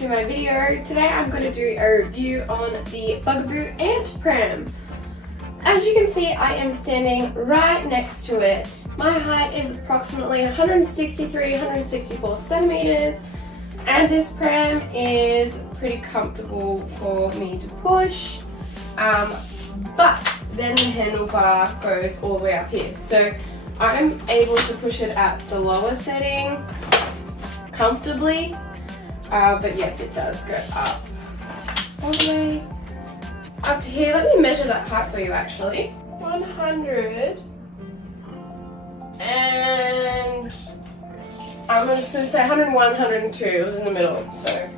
to my video. Today I'm going to do a review on the Bugaboo Ant Pram. As you can see, I am standing right next to it. My height is approximately 163-164 centimeters, and this pram is pretty comfortable for me to push, but then the handlebar goes all the way up here, so I'm able to push it at the lower setting comfortably, but yes, it does go up all the way up to here. Let me measure that height for you actually. 100 and I'm just going to say 101, 102, it was in the middle, so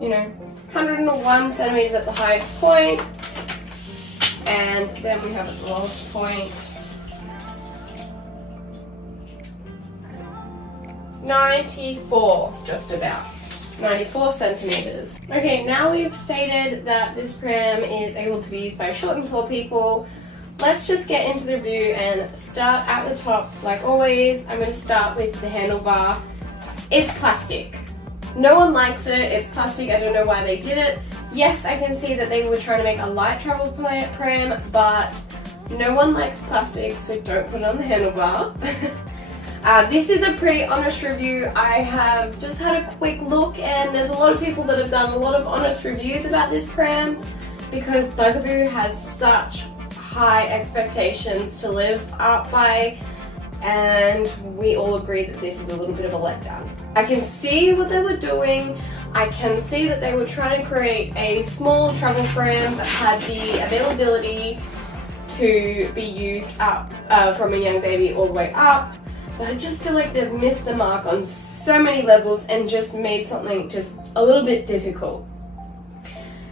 you know, 101 centimeters at the highest point, and then we have at the lowest point 94, just about 94 centimeters. Okay, now we've stated that this pram is able to be used by short and tall people. Let's just get into the review and start at the top. Like always, I'm going to start with the handlebar. It's plastic. No one likes it. It's plastic. I don't know why they did it. Yes, I can see that they were trying to make a light travel pram, but no one likes plastic, so don't put it on the handlebar. This is a pretty honest review. I have just had a quick look, and there's a lot of people that have done a lot of honest reviews about this pram because Bugaboo has such high expectations to live up by, and we all agree that this is a little bit of a letdown. I can see what they were doing. I can see that they were trying to create a small travel pram that had the availability to be used up from a young baby all the way up. But I just feel like they've missed the mark on so many levels and just made something just a little bit difficult.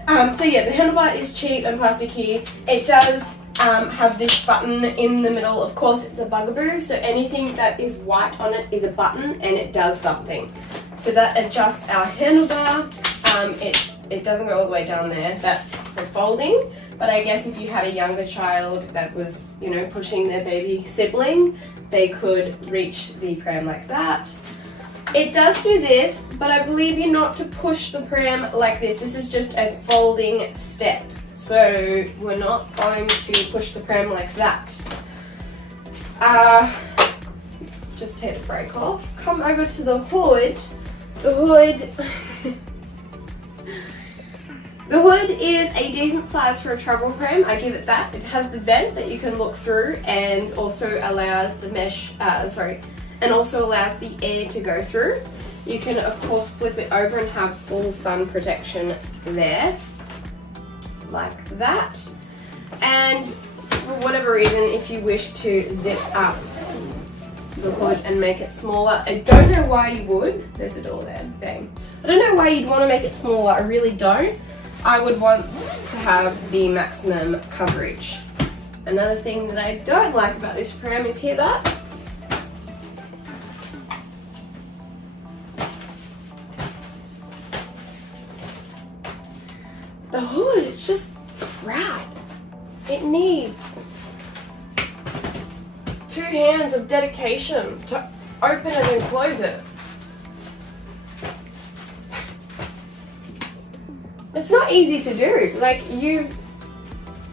So yeah, the handlebar is cheap and plasticky. It does have this button in the middle. Of course, it's a Bugaboo, so anything that is white on it is a button and it does something. So that adjusts our handlebar. It doesn't go all the way down there. That's for folding. But I guess if you had a younger child that was, you know, pushing their baby sibling, they could reach the pram like that. It does do this, but I believe you're not to push the pram like this. This is just a folding step. So we're not going to push the pram like that. Just take the brake off. Come over to the hood. The hood is a decent size for a travel pram, I give it that. It has the vent that you can look through and also allows the and also allows the air to go through. You can of course flip it over and have full sun protection there, like that. And for whatever reason, if you wish to zip up the hood and make it smaller, I don't know why you would. There's a door there, bang. I don't know why you'd want to make it smaller, I really don't. I would want to have the maximum coverage. Another thing that I don't like about this pram is hear that? The hood, it's just crap. It needs 2 hands of dedication to open it and close it. It's not easy to do. Like you've,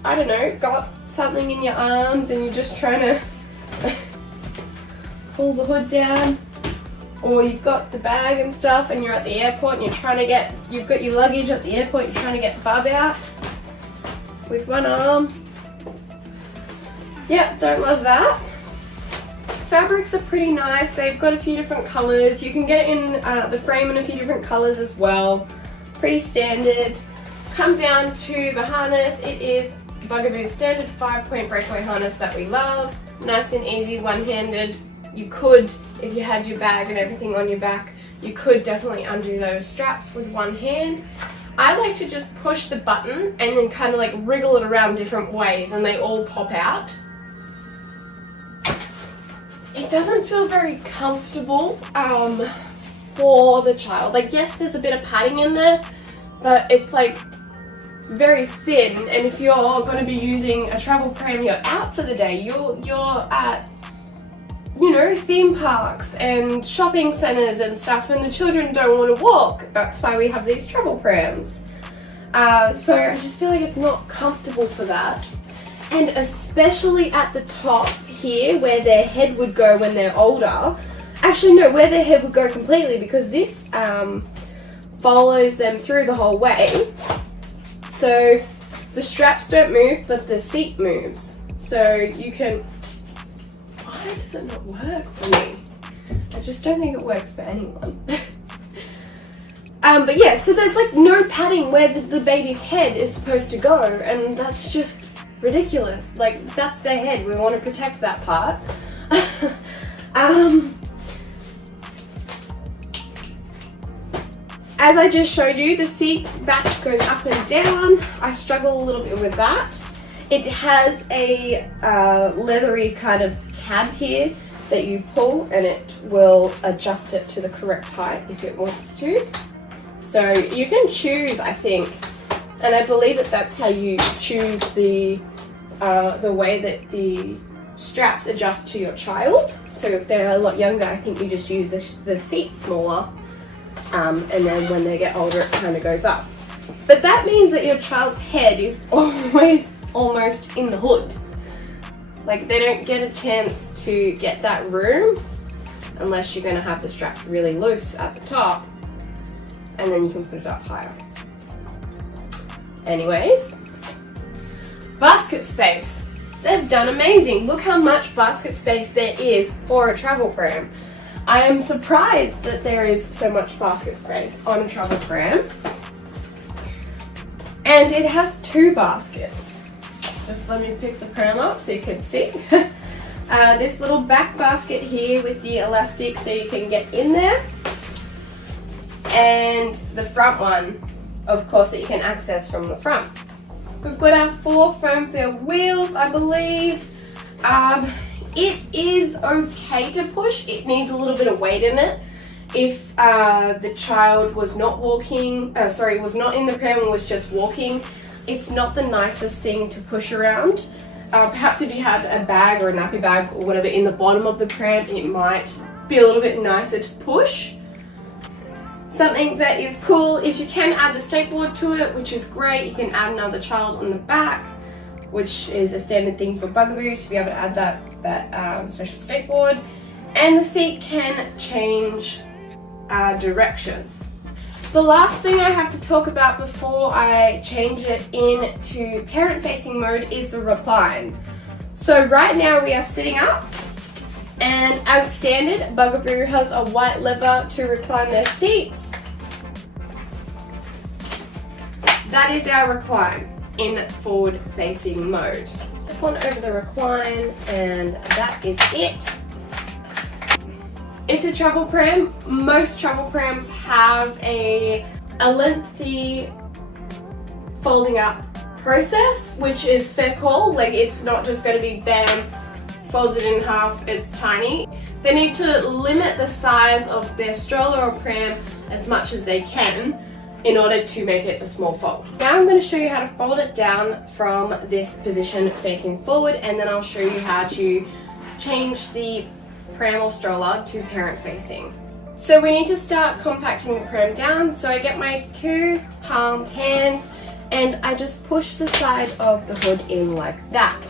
I don't know, got something in your arms and you're just trying to pull the hood down, or you've got the bag and stuff and you're at the airport and you've got your luggage at the airport, you're trying to get the bub out with one arm. Yep, don't love that. Fabrics are pretty nice. They've got a few different colors. You can get it in the frame in a few different colors as well. Pretty standard. Come down to the harness. It is Bugaboo's standard 5-point breakaway harness that we love. Nice and easy, one-handed. You could, if you had your bag and everything on your back, you could definitely undo those straps with one hand. I like to just push the button and then kind of like wriggle it around different ways and they all pop out. It doesn't feel very comfortable for the child. Like yes, there's a bit of padding in there, but it's like very thin, and if you're going to be using a travel pram, you're out for the day, you're at you know, theme parks and shopping centres and stuff, and the children don't want to walk. That's why we have these travel prams. So I just feel like it's not comfortable for that. And especially at the top here where their head would go when they're older. Actually no, where their head would go completely, because this follows them through the whole way. So the straps don't move, but the seat moves. So you can... Why does it not work for me? I just don't think it works for anyone. But yeah, so there's like no padding where the baby's head is supposed to go, and that's just ridiculous. Like, that's their head. We want to protect that part. As I just showed you, the seat back goes up and down. I struggle a little bit with that. It has a leathery kind of tab here that you pull, and it will adjust it to the correct height if it wants to. So you can choose, I think, and I believe that that's how you choose the way that the straps adjust to your child. So if they're a lot younger, I think you just use the seat smaller, and then when they get older, it kind of goes up. But that means that your child's head is always almost in the hood. Like, they don't get a chance to get that room unless you're going to have the straps really loose at the top, and then you can put it up higher. Anyways, basket space. They've done amazing. Look how much basket space there is for a travel pram. I am surprised that there is so much basket space on a travel pram. And it has 2 baskets. Just let me pick the pram up so you can see. This little back basket here with the elastic so you can get in there. And the front one, of course, that you can access from the front. We've got our 4 foam filled wheels, I believe. It is okay to push. It needs a little bit of weight in it. If the child was not walking, was not in the pram and was just walking, it's not the nicest thing to push around. Perhaps if you had a bag or a nappy bag or whatever in the bottom of the pram, it might be a little bit nicer to push. Something that is cool is you can add the skateboard to it, which is great. You can add another child on the back, which is a standard thing for Bugaboo, to be able to add that special skateboard. And the seat can change directions. The last thing I have to talk about before I change it into parent-facing mode is the recline. So right now we are sitting up, and as standard, Bugaboo has a white lever to recline their seats. That is our recline in forward-facing mode. This one over the recline, and that is it. It's a travel pram. Most travel prams have a lengthy folding up process, which is fair call. Like, it's not just going to be bam, folds it in half, it's tiny. They need to limit the size of their stroller or pram as much as they can in order to make it a small fold. Now I'm going to show you how to fold it down from this position facing forward, and then I'll show you how to change the pram or stroller to parent facing. So we need to start compacting the pram down. So I get my 2 palmed hands and I just push the side of the hood in like that.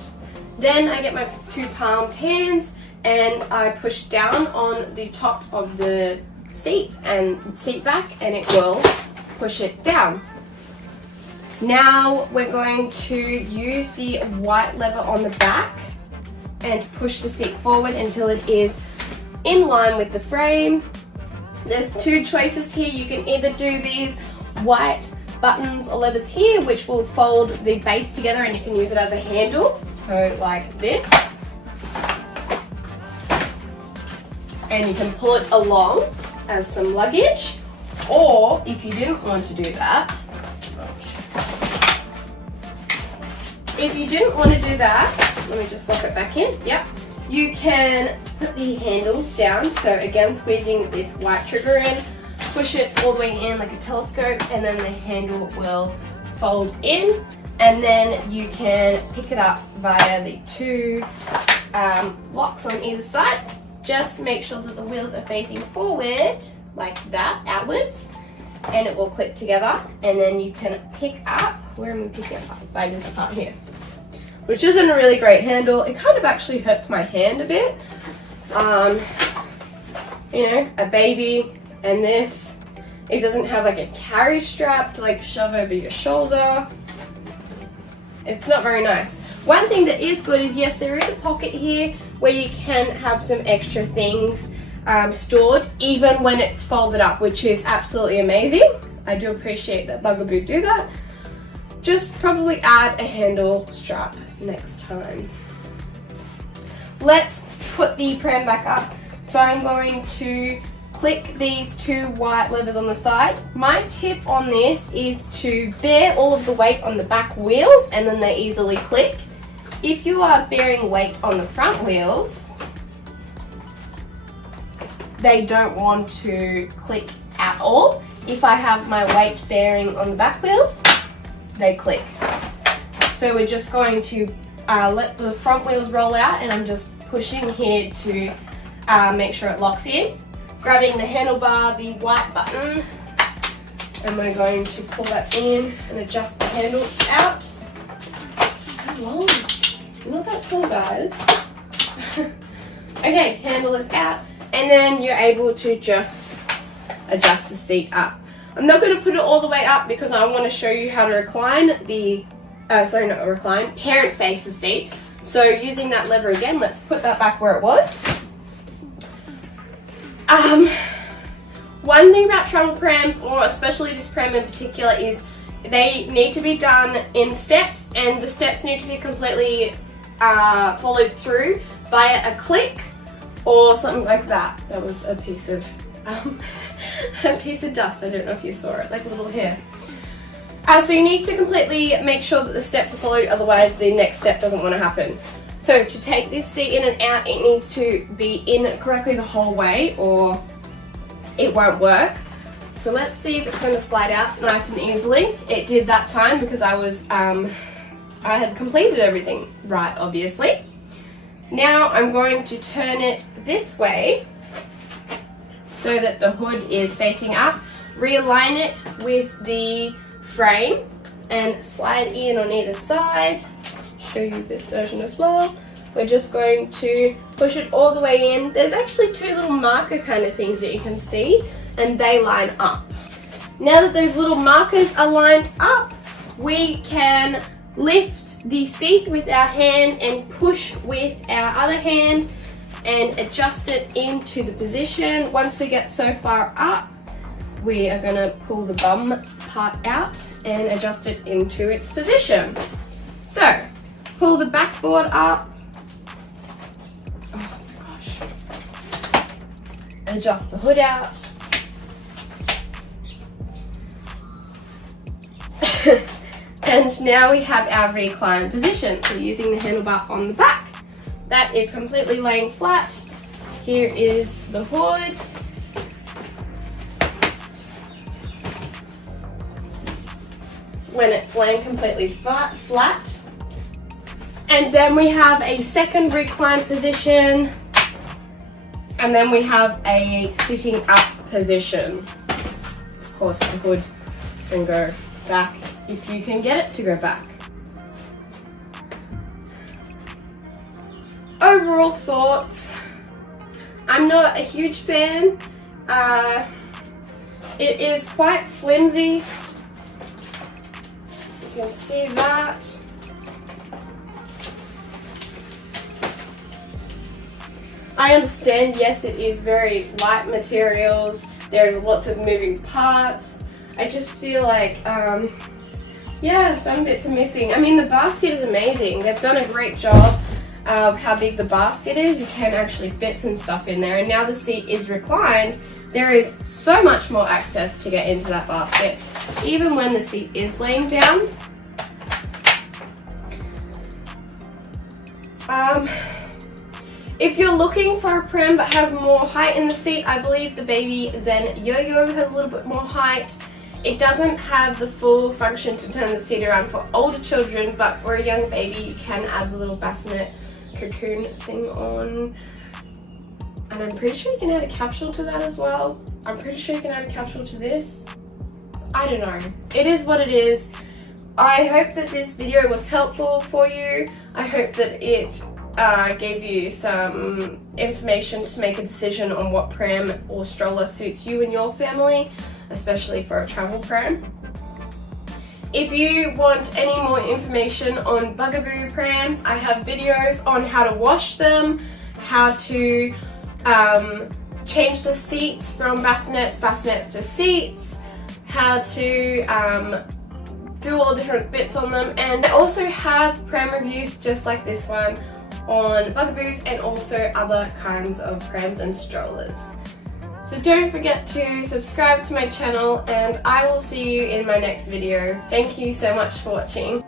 Then I get my 2 palmed hands and I push down on the top of the seat and seat back, and it will push it down. Now we're going to use the white lever on the back and push the seat forward until it is in line with the frame. There's 2 choices here. You can either do these white buttons or levers here, which will fold the base together, and you can use it as a handle, so like this, and you can pull it along as some luggage. Or if you didn't want to do that, let me just lock it back in. Yep. You can put the handle down, so again squeezing this white trigger in, push it all the way in like a telescope, and then the handle will fold in, and then you can pick it up via the 2 locks on either side, just make sure that the wheels are facing forward, like that, outwards, and it will click together. And then you can pick up, where am I picking up? By this part here, which isn't a really great handle. It kind of actually hurts my hand a bit. You know, a baby and this, it doesn't have like a carry strap to like shove over your shoulder. It's not very nice. One thing that is good is, yes, there is a pocket here where you can have some extra things stored even when it's folded up, which is absolutely amazing. I do appreciate that Bugaboo do that. Just probably add a handle strap next time. Let's put the pram back up. So I'm going to click these two white levers on the side. My tip on this is to bear all of the weight on the back wheels and then they easily click. If you are bearing weight on the front wheels, they don't want to click at all. If I have my weight bearing on the back wheels, they click. So we're just going to let the front wheels roll out, and I'm just pushing here to make sure it locks in. Grabbing the handlebar, the white button, and we're going to pull that in and adjust the handle out. So long. Not that tall, guys. Okay, handle is out, and then you're able to just adjust the seat up. I'm not going to put it all the way up because I want to show you how to recline the, parent faces seat. So using that lever again, let's put that back where it was. One thing about travel prams, or especially this pram in particular, is they need to be done in steps, and the steps need to be completely followed through via a click or something like that. That was a piece of dust. I don't know if you saw it, like a little hair. So you need to completely make sure that the steps are followed, otherwise the next step doesn't want to happen. So to take this seat in and out, it needs to be in correctly the whole way or it won't work. So let's see if it's going to slide out nice and easily. It did that time because I had completed everything right, obviously. Now I'm going to turn it this way so that the hood is facing up. Realign it with the frame and slide in on either side. Show you this version as well. We're just going to push it all the way in. There's actually two little marker kind of things that you can see, and they line up. Now that those little markers are lined up, we can lift the seat with our hand and push with our other hand and adjust it into the position. Once we get so far up, we are going to pull the bum part out and adjust it into its position. So, pull the backboard up. Oh my gosh. Adjust the hood out. And now we have our recline position. So using the handlebar on the back. That is completely laying flat. Here is the hood. When it's laying completely flat. And then we have a second recline position. And then we have a sitting up position. Of course, the hood can go back if you can get it to go back. Overall thoughts, I'm not a huge fan. It is quite flimsy. You can see that. I understand, yes, it is very light materials. There's lots of moving parts. I just feel like, yeah, some bits are missing. I mean, the basket is amazing. They've done a great job of how big the basket is. You can actually fit some stuff in there. And now the seat is reclined, there is so much more access to get into that basket, even when the seat is laying down. If you're looking for a pram that has more height in the seat, I believe the Baby Zen Yo-Yo has a little bit more height. It doesn't have the full function to turn the seat around for older children, but for a young baby you can add the little bassinet cocoon thing on. And I'm pretty sure you can add a capsule to that as well. I'm pretty sure you can add a capsule to this. I don't know. It is what it is. I hope that this video was helpful for you. I hope that it gave you some information to make a decision on what pram or stroller suits you and your family, especially for a travel pram. If you want any more information on Bugaboo prams, I have videos on how to wash them, how to change the seats from bassinets to seats, how to do all different bits on them, and I also have pram reviews just like this one on Bugaboos and also other kinds of prams and strollers. So don't forget to subscribe to my channel, and I will see you in my next video. Thank you so much for watching.